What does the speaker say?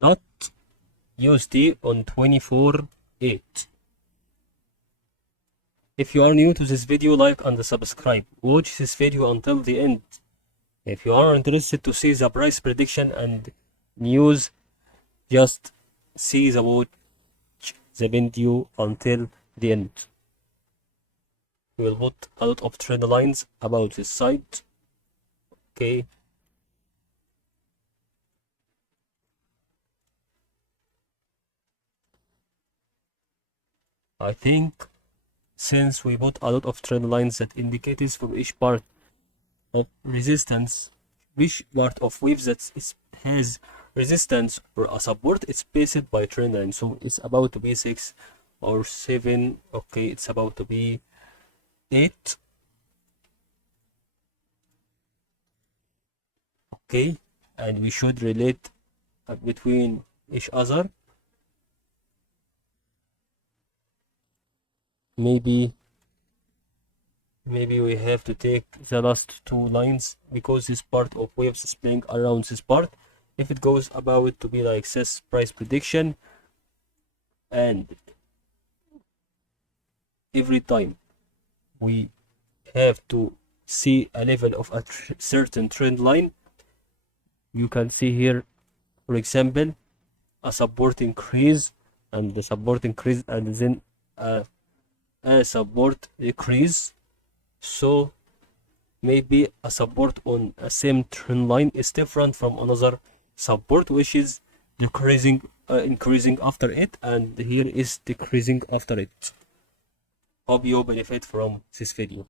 dot USD on 24/8. If you are new to this video, like and subscribe. Watch this video until the end. If you are interested to see the price prediction and news, just watch the video until the end. We will put a lot of trend lines about this site. Okay. I think since we put a lot of trend lines that indicators from each part of resistance, which part of wave that has resistance or a support, it's based by trend line. So it's about to be 6 or 7. Okay, it's about to be 8. Okay, and we should relate between each other. Maybe we have to take the last two lines because this part of waves is playing around this part. If it goes about to be like this price prediction, and every time we have to see a level of a certain trend line, you can see here, for example, a support increase and the support increase and then a support decrease. So maybe a support on a same trend line is different from another support which is decreasing, increasing after it, and here is decreasing after it. Hope you benefit from this video.